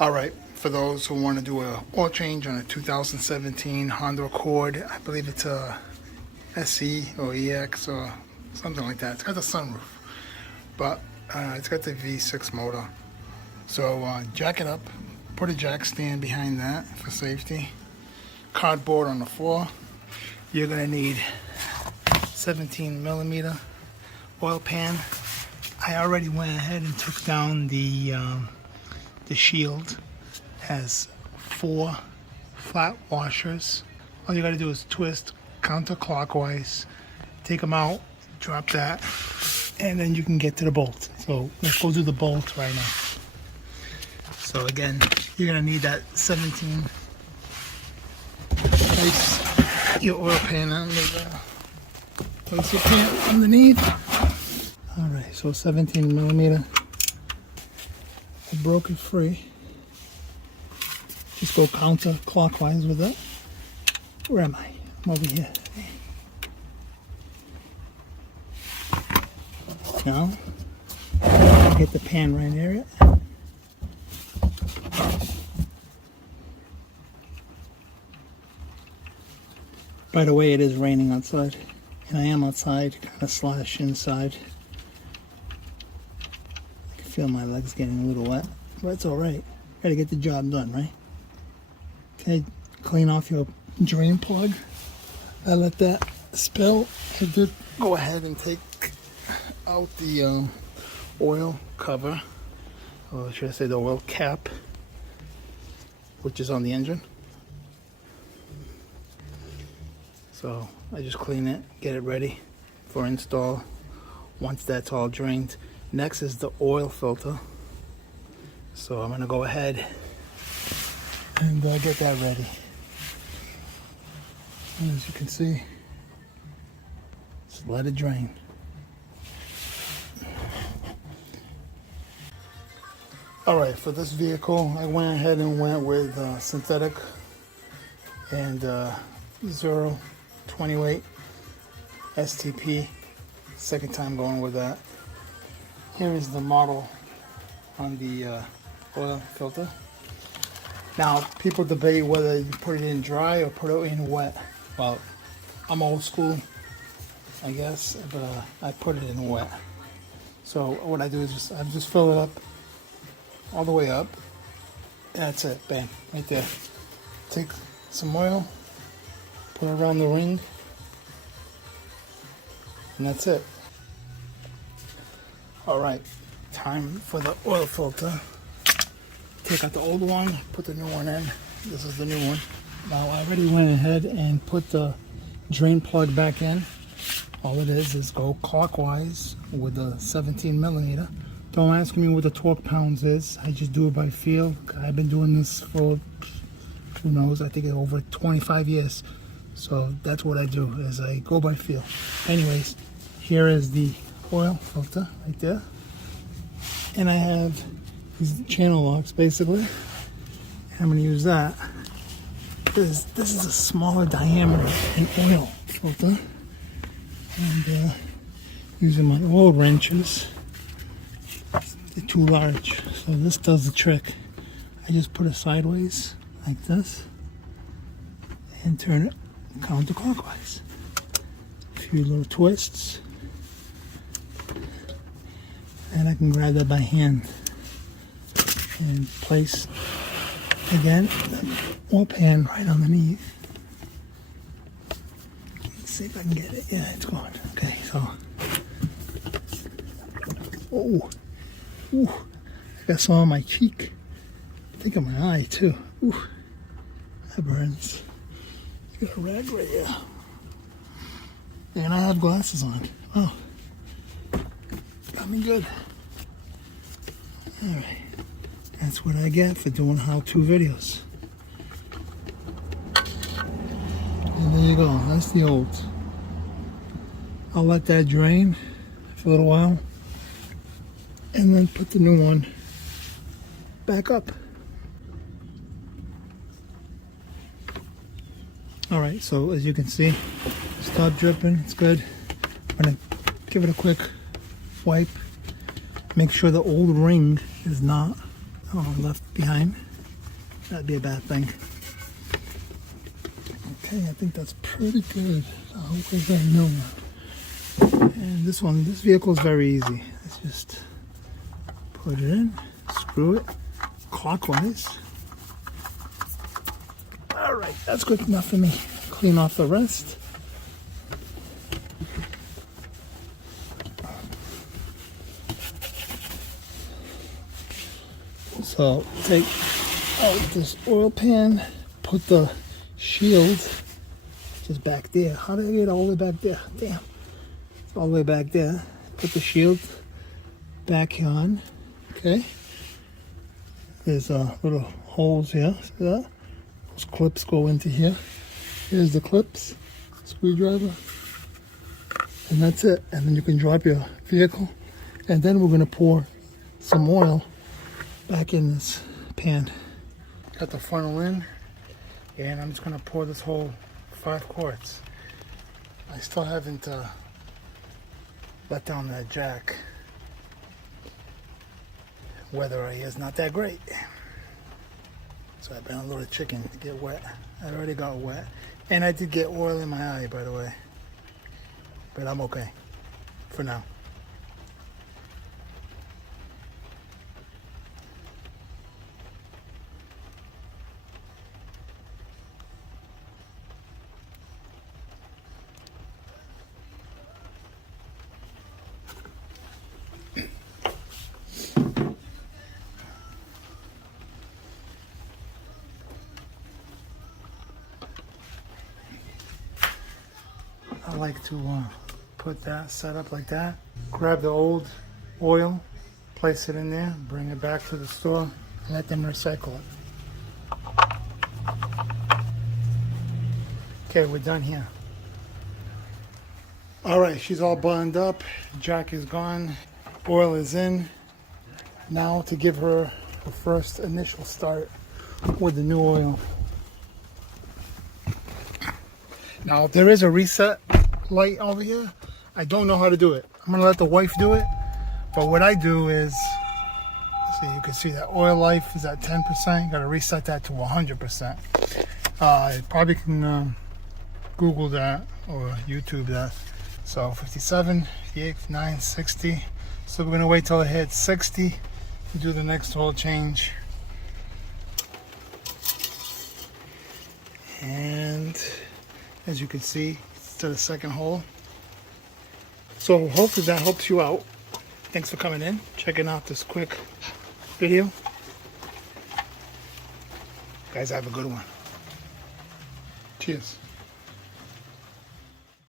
Alright, for those who want to do a oil change on a 2017 Honda Accord, I believe it's a SE or EX or something like that. It's got the sunroof, but it's got the V6 motor. So jack it up, put a jack stand behind that for safety. Cardboard on the floor. You're gonna need 17mm oil pan. I already went ahead and took down the shield. Has 4 flat washers. All you gotta do is twist counterclockwise, take them out, drop that, and then you can get to the bolt. So let's go do the bolt right now. So again, you're gonna need that 17. Place your oil pan under the, place your pan underneath. All right, so 17mm. I broke it free. Just go counterclockwise with it. Where am I? I'm over here. Now, get the pan right near it. By the way, it is raining outside, and I am outside, kind of slash inside. I can feel my legs getting a little wet, but it's all right. Gotta get the job done, right? Okay, clean off your drain plug. I let that spill. I did go ahead and take out the oil cover, or should I say the oil cap, which is on the engine. So I just clean it, get it ready for install once that's all drained. Next is the oil filter. So I'm gonna go ahead and get that ready. And as you can see, just let it drain. Alright, for this vehicle, I went ahead and went with synthetic and 0.28 STP. Second time going with that. Here is the model on the oil filter. Now, people debate whether you put it in dry or put it in wet. Well, I'm old school, I guess, but I put it in wet. So what I do is I just fill it up all the way up. That's it, bam, right there. Take some oil, put it around the ring, and that's it. All right, time for the oil filter. Take out the old one, put the new one in. This is the new one. Now I already went ahead and put the drain plug back in. All it is go clockwise with the 17mm. Don't ask me what the torque pounds is. I just do it by feel. I've been doing this for, who knows, I think over 25 years. So that's what I do, is I go by feel. Anyways, here is the oil filter right there. And I have these channel locks basically. I'm going to use that. This is a smaller diameter in oil filter. And using my oil wrenches, they're too large. So this does the trick. I just put it sideways like this and turn it counterclockwise. A few little twists. And I can grab that by hand and place again the oil pan right underneath. Let's see if I can get it. Yeah, it's going. Okay, so oh, ooh, I got some on my cheek. I think on my eye too. Ooh, that burns. You got a rag right here. And I have glasses on. Oh, got me good. All right. That's what I get for doing how-to videos. And there you go. That's the old. I'll let that drain for a little while. And then put the new one back up. Alright, so as you can see, stop dripping. It's good. I'm going to give it a quick wipe. Make sure the old ring is not Oh, left behind. That'd be a bad thing. Okay, I think that's pretty good. Where's that new one? And this vehicle is very easy. Let's just put it in, screw it clockwise. All right, that's good enough for me. Clean off the rest. So take out this oil pan, put the shield just back there. How did I get all the way back there? Damn. It's all the way back there. Put the shield back on. Okay. There's little holes here. See that? Those clips go into here. Here's the clips, screwdriver. And that's it. And then you can drop your vehicle. And then we're going to pour some oil back in this pan. Got the funnel in. And I'm just going to pour this whole 5 quarts. I still haven't let down that jack. Weather right here is not that great. So I been a little chicken to get wet. I already got wet. And I did get oil in my eye, by the way. But I'm okay for now. I like to put that set up like that. Grab the old oil, place it in there, bring it back to the store, and let them recycle it. Okay, we're done here. All right, she's all buttoned up. Jack is gone. Oil is in. Now to give her the first initial start with the new oil. Now there is a reset light over here. I don't know how to do it. I'm gonna let the wife do it. But what I do is, so you can see that oil life is at 10%. Gotta reset that to 100%. You probably can Google that or YouTube that. So 57, 58, 59, 60. So we're gonna wait till it hits 60 to do the next oil change. And as you can see, it's to the second hole. So hopefully that helps you out. Thanks for coming in, checking out this quick video. Guys, have a good one. Cheers.